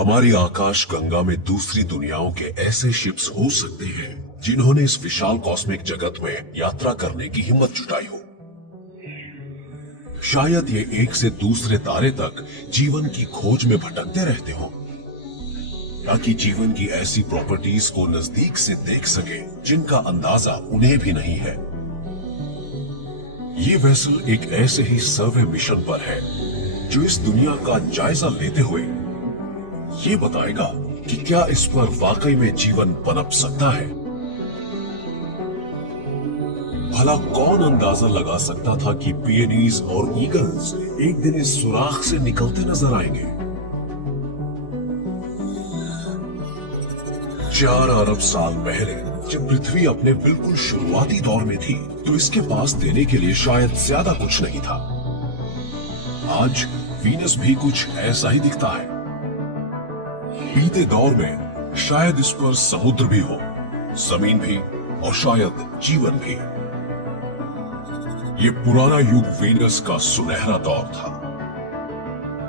हमारी आकाश गंगा में दूसरी दुनियाओं के ऐसे शिप्स हो सकते हैं जिन्होंने इस विशाल कॉस्मिक जगत में यात्रा करने की हिम्मत जुटाई हो। शायद ये एक से दूसरे तारे तक जीवन की खोज में भटकते रहते हो, ताकि जीवन की ऐसी प्रॉपर्टीज को नजदीक से देख सके जिनका अंदाजा उन्हें भी नहीं है। ये वेसल एक ऐसे ही सर्वे मिशन पर है जो इस दुनिया का जायजा लेते हुए ये बताएगा कि क्या इस पर वाकई में जीवन पनप सकता है। भला कौन अंदाजा लगा सकता था कि पियनीज और ईगल्स एक दिन इस सुराख से निकलते नजर आएंगे। 4 अरब साल पहले जब पृथ्वी अपने बिल्कुल शुरुआती दौर में थी तो इसके पास देने के लिए शायद ज्यादा कुछ नहीं था। आज वीनस भी कुछ ऐसा ही दिखता है। बीते दौर में शायद इस पर समुद्र भी हो, जमीन भी और शायद जीवन भी। ये पुराना युग वीनस का सुनहरा दौर था।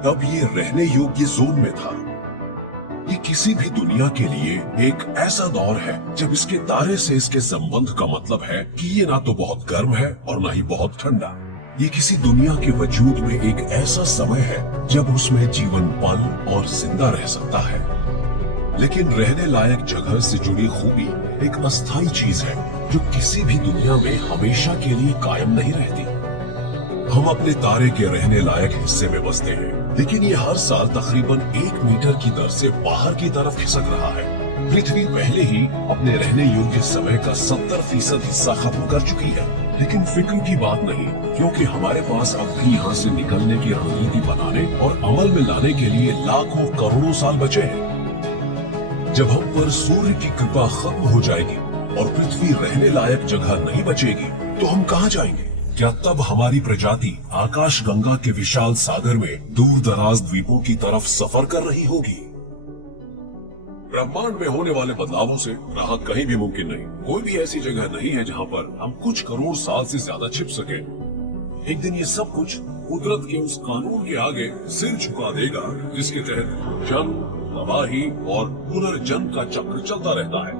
तब ये रहने योग्य जोन में था। ये किसी भी दुनिया के लिए एक ऐसा दौर है जब इसके तारे से इसके संबंध का मतलब है कि ये ना तो बहुत गर्म है और ना ही बहुत ठंडा। ये किसी दुनिया के वजूद में एक ऐसा समय है जब उसमें जीवन पल और जिंदा रह सकता है। लेकिन रहने लायक जगह से जुड़ी खूबी एक अस्थायी चीज है जो किसी भी दुनिया में हमेशा के लिए कायम नहीं रहती। हम अपने तारे के रहने लायक हिस्से में बसते हैं, लेकिन ये हर साल तकरीबन 1 मीटर की दर से बाहर की तरफ खिसक रहा है। पृथ्वी पहले ही अपने रहने योग्य समय का 70% हिस्सा खत्म कर चुकी है। लेकिन फिक्र की बात नहीं, क्योंकि हमारे पास अब भी यहाँ से निकलने की रणनीति बनाने और अमल में लाने के लिए लाखों करोड़ों साल बचे हैं। जब हम पर सूर्य की कृपा खत्म हो जाएगी और पृथ्वी रहने लायक जगह नहीं बचेगी तो हम कहाँ जाएंगे? क्या तब हमारी प्रजाति आकाश गंगा के विशाल सागर में दूर दराज द्वीपों की तरफ सफर कर रही होगी? ब्रह्मांड में होने वाले बदलावों से राहत कहीं भी मुमकिन नहीं। कोई भी ऐसी जगह नहीं है जहाँ पर हम कुछ करोड़ साल से ज्यादा छिप सके। एक दिन ये सब कुछ कुदरत के उस कानून के आगे सिर झुका देगा जिसके तहत जन्म, तबाही और पुनर्जन्म का चक्र चलता रहता है।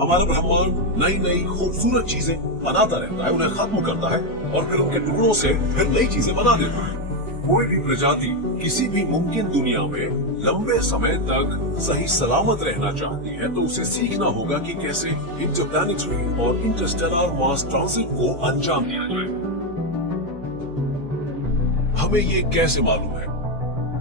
हमारा ब्रह्मांड नई नई खूबसूरत चीजें बनाता रहता है, उन्हें खत्म करता है और फिर उनके टुकड़ों से फिर नई चीजें बना देता है। कोई भी प्रजाति किसी भी मुमकिन दुनिया में लंबे समय तक सही सलामत रहना चाहती है तो उसे सीखना होगा कि कैसे इंटरप्लैनेटरी और इंटरस्टेलर मास ट्रांजिट को अंजाम दिया जाए। हमें ये कैसे मालूम है?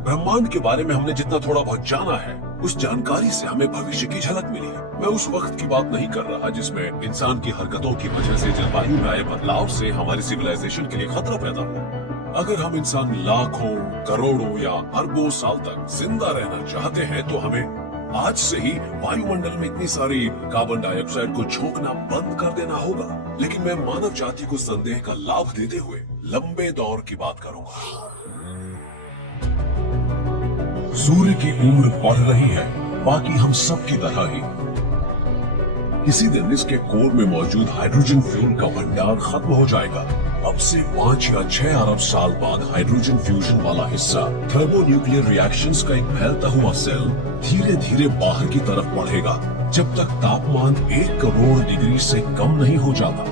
ब्रह्मांड के बारे में हमने जितना थोड़ा बहुत जाना है उस जानकारी से हमें भविष्य की झलक मिली है। मैं उस वक्त की बात नहीं कर रहा जिसमें इंसान की हरकतों की वजह से जलवायु में आए बदलाव से हमारी सिविलाइजेशन के लिए खतरा पैदा हुआ। अगर हम इंसान लाखों, करोड़ों या अरबों साल तक जिंदा रहना चाहते हैं तो हमें आज से ही वायुमंडल में इतनी सारी कार्बन डाइऑक्साइड को झोंकना बंद कर देना होगा। लेकिन मैं मानव जाति को संदेह का लाभ देते हुए लंबे दौर की बात करूंगा। सूर्य की उम्र बढ़ रही है, बाकी हम सब की तरह ही। किसी दिन इसके कोर में मौजूद हाइड्रोजन फ्यूल का भंडार खत्म हो जाएगा। अब से 5 या 6 अरब साल बाद हाइड्रोजन फ्यूजन वाला हिस्सा थर्मोन्यूक्लियर रिएक्शंस का एक फैलता हुआ सेल धीरे धीरे बाहर की तरफ बढ़ेगा जब तक तापमान 1 करोड़ डिग्री से कम नहीं हो जाता।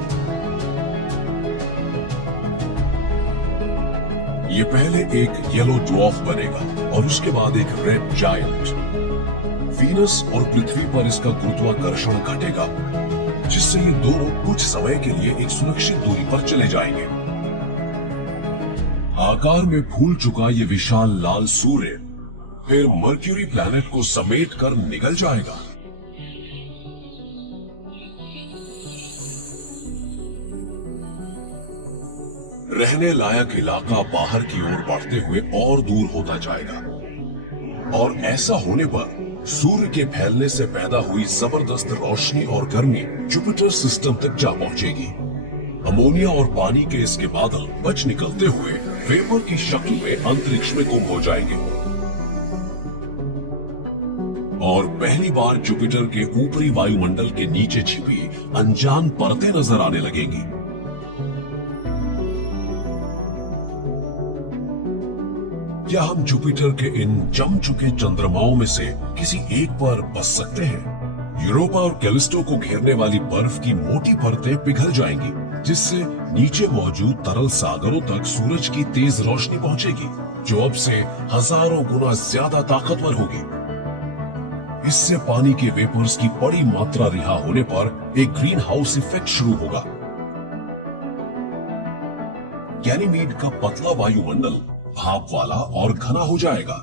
ये पहले एक येलो ड्वार्फ बनेगा और उसके बाद एक रेड जायंट। वीनस और पृथ्वी पर इसका गुरुत्वाकर्षण घटेगा जिससे ये दोनों कुछ समय के लिए एक सुरक्षित दूरी पर चले जाएंगे। आकार में फूल चुका ये विशाल लाल सूर्य फिर मर्क्यूरी प्लैनेट को समेट कर निकल जाएगा। रहने लायक इलाका बाहर की ओर बढ़ते हुए और दूर होता जाएगा और ऐसा होने पर सूर्य के फैलने से पैदा हुई जबरदस्त रोशनी और गर्मी जुपिटर सिस्टम तक जा पहुंचेगी। अमोनिया और पानी के इसके बादल बच निकलते हुए वेपर की शक्ल में अंतरिक्ष में गुम हो जाएंगे और पहली बार जुपिटर के ऊपरी वायुमंडल के नीचे छिपी अनजान परतें नजर आने लगेंगी। क्या हम जुपिटर के इन जम चुके चंद्रमाओं में से किसी एक पर बस सकते हैं? यूरोपा और कैलिस्टो को घेरने वाली बर्फ की मोटी परतें पिघल जाएंगी, जिससे नीचे मौजूद तरल सागरों तक सूरज की तेज रोशनी पहुंचेगी, जो अब से हजारों गुना ज्यादा ताकतवर होगी। इससे पानी के वेपर्स की बड़ी मात्रा रिहा होने पर एक ग्रीन हाउस इफेक्ट शुरू होगा। गैनीमीड का पतला वायुमंडल भाप वाला और घना हो जाएगा।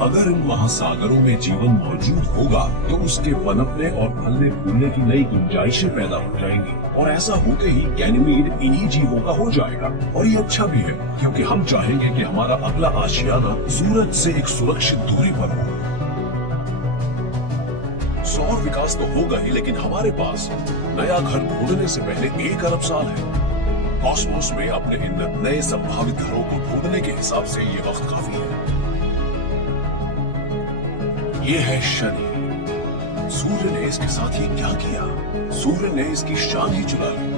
अगर इन महासागरों में जीवन मौजूद होगा तो उसके पनपने और फलने फूलने की नई गुंजाइशें पैदा हो जाएंगी, और ऐसा होते ही गैनीमीड इन्हीं जीवों का हो जाएगा। और ये अच्छा भी है, क्योंकि हम चाहेंगे कि हमारा अगला आशियाना सूरज से एक सुरक्षित दूरी पर हो। सौर विकास तो होगा ही, लेकिन हमारे पास नया घर ढूंढने से पहले 1 अरब साल है। कॉस्मोस में अपने इन नए संभावित घरों को ढूंढने के हिसाब से ये वक्त काफी है। ये है शनि। सूर्य ने इसके साथ ये क्या किया? सूर्य ने इसकी शान ही चुरा ली,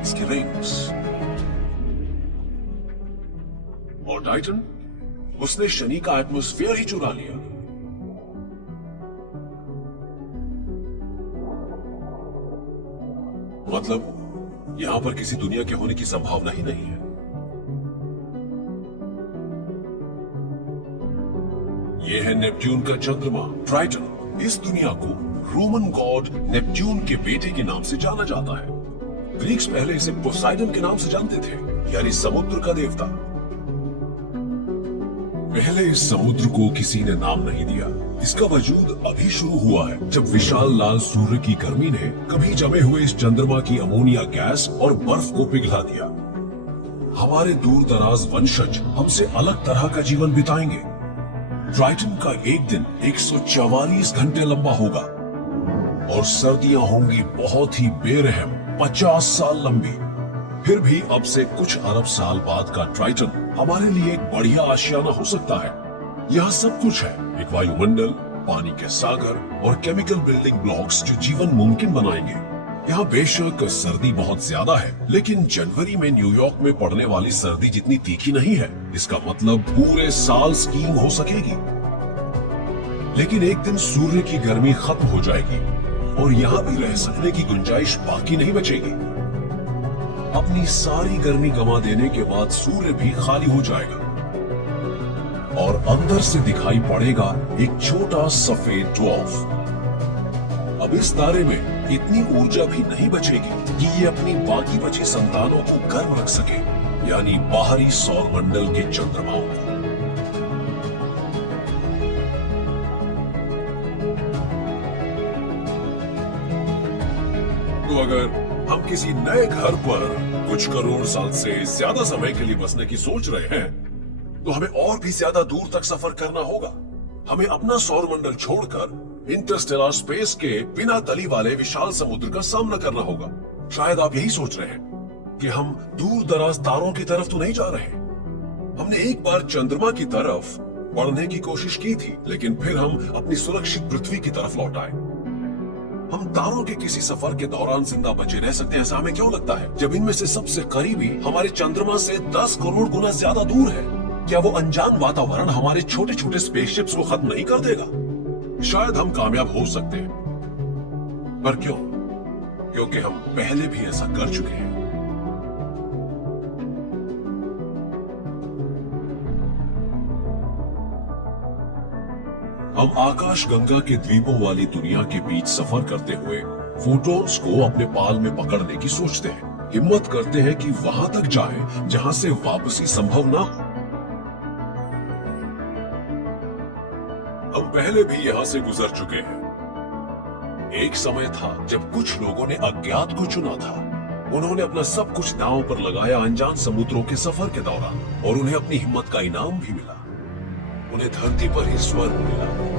इसके रिंग्स। और टाइटन, उसने शनि का एटमॉस्फेयर ही चुरा लिया। मतलब यहां पर किसी दुनिया के होने की संभावना ही नहीं है। यह है नेपट्यून का चंद्रमा ट्राइटन। इस दुनिया को रोमन गॉड नेपट्यून के बेटे के नाम से जाना जाता है। ग्रीक्स पहले इसे पोसाइडन के नाम से जानते थे, यानी समुद्र का देवता। पहले इस समुद्र को किसी ने नाम नहीं दिया। इसका वजूद अभी शुरू हुआ है, जब विशाल लाल सूर्य की गर्मी ने कभी जमे हुए इस चंद्रमा की अमोनिया गैस और बर्फ को पिघला दिया। हमारे दूर दराज वंशज हमसे अलग तरह का जीवन बिताएंगे। ट्राइटन का एक दिन 144 घंटे लंबा होगा, और सर्दियां होंगी बहुत ही बेरहम 50 साल लंबी। फिर भी अब से कुछ अरब साल बाद का ट्राइटन हमारे लिए एक बढ़िया आशियाना हो सकता है। यहाँ सब कुछ है, एक वायुमंडल, पानी के सागर और केमिकल बिल्डिंग ब्लॉक्स जो जीवन मुमकिन बनाएंगे। यहाँ बेशक सर्दी बहुत ज्यादा है, लेकिन जनवरी में न्यूयॉर्क में पड़ने वाली सर्दी जितनी तीखी नहीं है। इसका मतलब पूरे साल स्कीइंग हो सकेगी। लेकिन एक दिन सूर्य की गर्मी खत्म हो जाएगी और यहाँ भी रह सकने की गुंजाइश बाकी नहीं बचेगी। अपनी सारी गर्मी गंवा देने के बाद सूर्य भी खाली हो जाएगा और अंदर से दिखाई पड़ेगा एक छोटा सफेद ड्वार्फ। अब इस तारे में इतनी ऊर्जा भी नहीं बचेगी कि ये अपनी बाकी बची संतानों को गर्म रख सके, यानी बाहरी सौर मंडल के चंद्रमाओं को। तो अगर हम किसी नए घर पर कुछ करोड़ साल से ज्यादा समय के लिए बसने की सोच रहे हैं, तो हमें और भी ज्यादा दूर तक सफर करना होगा। हमें अपना सौर मंडल छोड़कर इंटरस्टेलर स्पेस के बिना तली वाले विशाल समुद्र का सामना करना होगा। शायद आप यही सोच रहे हैं कि हम दूर दराज तारों की तरफ तो नहीं जा रहे। हमने एक बार चंद्रमा की तरफ बढ़ने की कोशिश की थी, लेकिन फिर हम अपनी सुरक्षित पृथ्वी की तरफ लौट आए। हम तारों के किसी सफर के दौरान जिंदा बचे रह सकते हैं, ऐसा हमें क्यों लगता है, जब इनमें से सबसे करीबी हमारे चंद्रमा से 10 करोड़ गुना ज्यादा दूर है? क्या वो अनजान वातावरण हमारे छोटे छोटे स्पेसशिप्स को खत्म नहीं कर देगा? शायद हम कामयाब हो सकते हैं, पर क्यों? क्योंकि हम पहले भी ऐसा कर चुके हैं। हम आकाश गंगा के द्वीपों वाली दुनिया के बीच सफर करते हुए फोटॉन्स को अपने पाल में पकड़ने की सोचते हैं। हिम्मत करते हैं कि वहां तक जाएं जहां से वापसी संभव ना हो। हम पहले भी यहां से गुजर चुके हैं। एक समय था जब कुछ लोगों ने अज्ञात को चुना था। उन्होंने अपना सब कुछ दांव पर लगाया अनजान समुद्रों के सफर के दौरान, और उन्हें अपनी हिम्मत का इनाम भी मिला। उन्हें धरती पर ही स्वर्ग मिला।